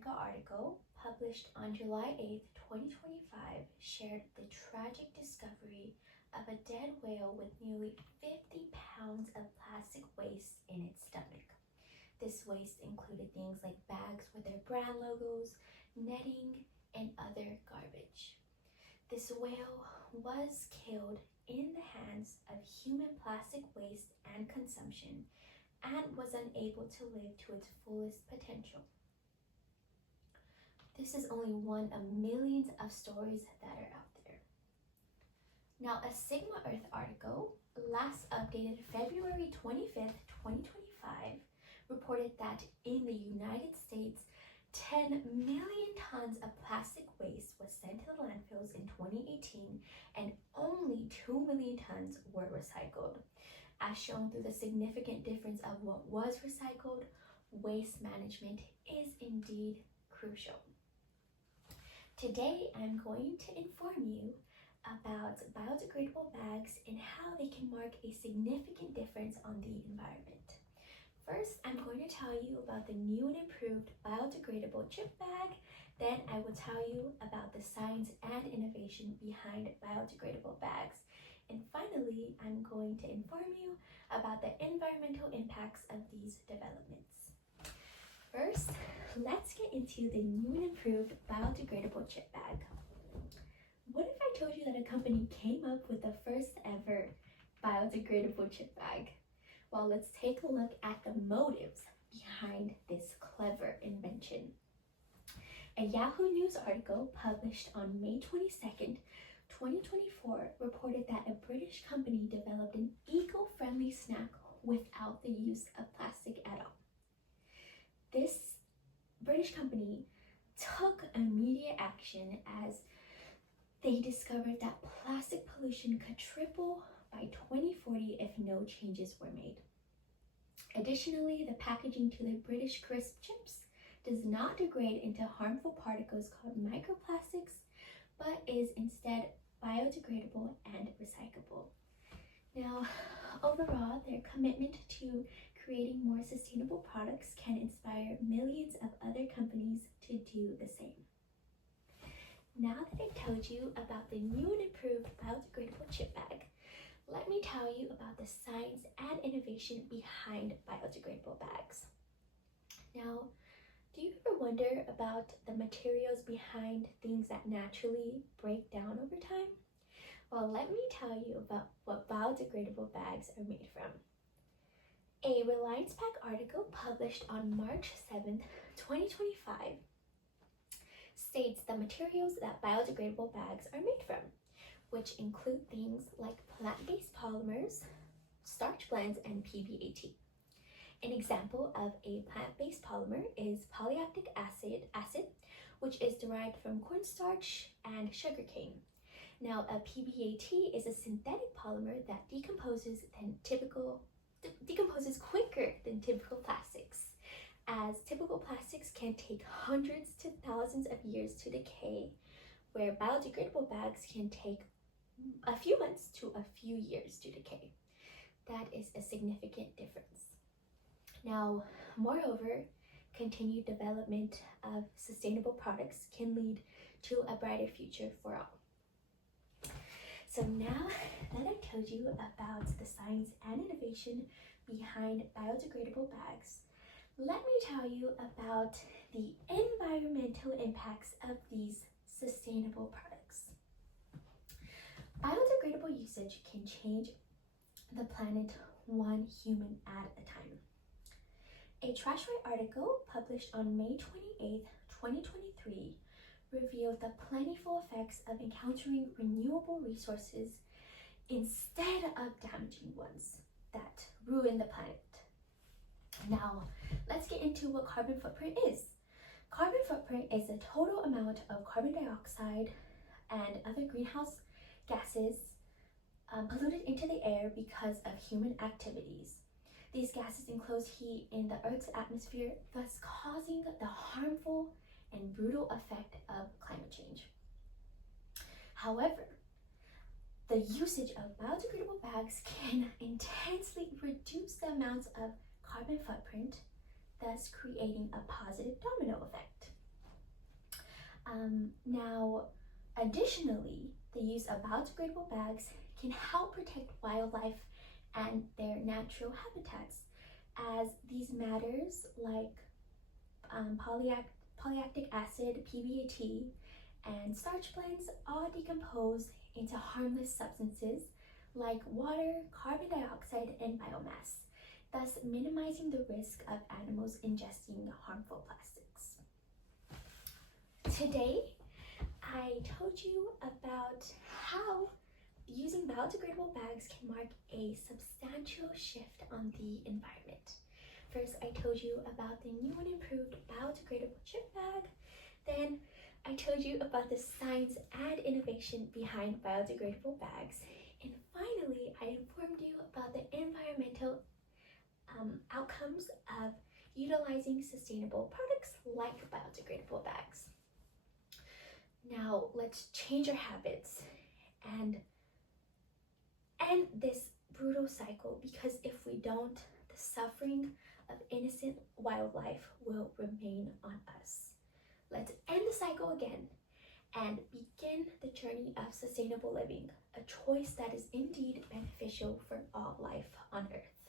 America article published on July 8th, 2025 shared the tragic discovery of a dead whale with nearly 50 pounds of plastic waste in its stomach. This waste included things like bags with their brand logos, netting, and other garbage. This whale was killed in the hands of human plastic waste and consumption and was unable to live to its fullest potential. This is only one of millions of stories that are out there. Now, a Sigma Earth article, last updated February 25th, 2025, reported that in the United States, 10 million tons of plastic waste was sent to the landfills in 2018, and only 2 million tons were recycled. As shown through the significant difference of what was recycled, waste management is indeed crucial. Today, I'm going to inform you about biodegradable bags and how they can mark a significant difference on the environment. First, I'm going to tell you about the new and improved biodegradable chip bag. Then I will tell you about the science and innovation behind biodegradable bags. And finally, I'm going to inform you about the environmental impacts of these developments. First, let's get into the new and improved biodegradable chip bag. What if I told you that a company came up with the first ever biodegradable chip bag? Well, let's take a look at the motives behind this clever invention. A Yahoo News article published on May 22nd, 2024 reported that a British company developed an eco-friendly snack without the use of plastic at all. This British company took immediate action as they discovered that plastic pollution could triple by 2040 if no changes were made. Additionally, the packaging to the British crisp chips does not degrade into harmful particles called microplastics, but is instead biodegradable and recyclable. Now, overall, their commitment to creating more sustainable products can inspire millions of other companies to do the same. Now that I've told you about the new and improved biodegradable chip bag, let me tell you about the science and innovation behind biodegradable bags. Now, do you ever wonder about the materials behind things that naturally break down over time? Well, let me tell you about what biodegradable bags are made from. A Reliance Pack article published on March 7th, 2025 states the materials that biodegradable bags are made from, which include things like plant-based polymers, starch blends, and PBAT. An example of a plant-based polymer is polylactic acid, which is derived from cornstarch and sugarcane. Now, a PBAT is a synthetic polymer that decomposes quicker than typical plastics, as typical plastics can take hundreds to thousands of years to decay, where biodegradable bags can take a few months to a few years to decay. That is a significant difference. Now, moreover, continued development of sustainable products can lead to a brighter future for all. So now that I've told you about the science and innovation behind biodegradable bags, let me tell you about the environmental impacts of these sustainable products. Biodegradable usage can change the planet one human at a time. A Trashway article published on May 28th, 2023 revealed the plentiful effects of encountering renewable resources instead of damaging ones that ruin the planet. Now, let's get into what carbon footprint is. Carbon footprint is the total amount of carbon dioxide and other greenhouse gases polluted into the air because of human activities. These gases enclose heat in the Earth's atmosphere, thus causing the harmful and brutal effect of climate change. However, the usage of biodegradable bags can intensely reduce the amounts of carbon footprint, thus creating a positive domino effect. Now, additionally, the use of biodegradable bags can help protect wildlife and their natural habitats, as these matters like polylactic acid, PBAT, and starch blends all decompose into harmless substances like water, carbon dioxide, and biomass, thus minimizing the risk of animals ingesting harmful plastics. Today, I told you about how using biodegradable bags can mark a substantial shift on the environment. First, I told you about the new and improved biodegradable chip bag. Then, I told you about the science and innovation behind biodegradable bags. And finally, I informed you about the environmental outcomes of utilizing sustainable products like biodegradable bags. Now, let's change our habits and end this brutal cycle, because if we don't, the suffering of innocent wildlife will remain on us. Let's end the cycle again and begin the journey of sustainable living, a choice that is indeed beneficial for all life on Earth.